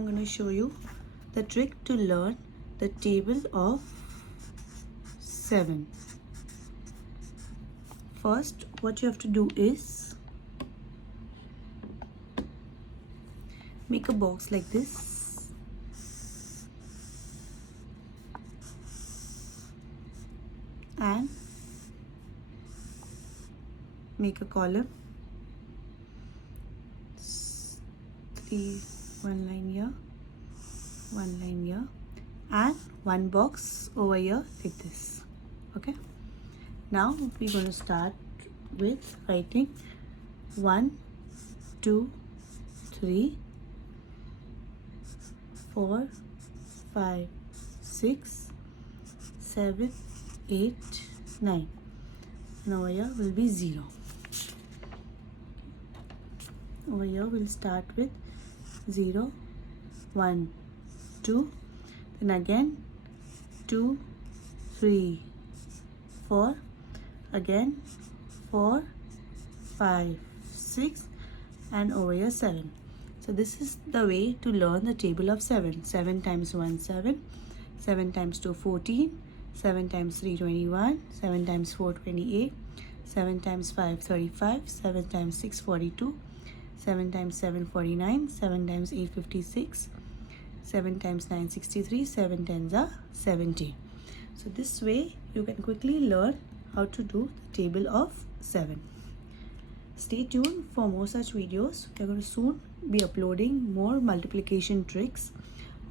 I'm going to show you the trick to learn the table of 7. First, what you have to do is make a box like this. And make a column. 1 line here, 1 line here, and one box over here like this. Okay, now we're going to start with writing 1 2 3 4 5 6 7 8 9, and over here will be 0. Over here we'll start with 0 1 2, then again 2 3 4, again 4 5 6, and over here 7. So this is the way to learn the table of 7. 7 times 1 7, 7 times 2 14, 7 times 3 21, 7 times 4 28, 7 times 5 35, 7 times 6 42, 7 times 7 49, 7 times 8 56, 7 times 9 63, 7 tens are 70. So this way you can quickly learn how to do the table of 7. Stay tuned for more such videos. We are going to soon be uploading more multiplication tricks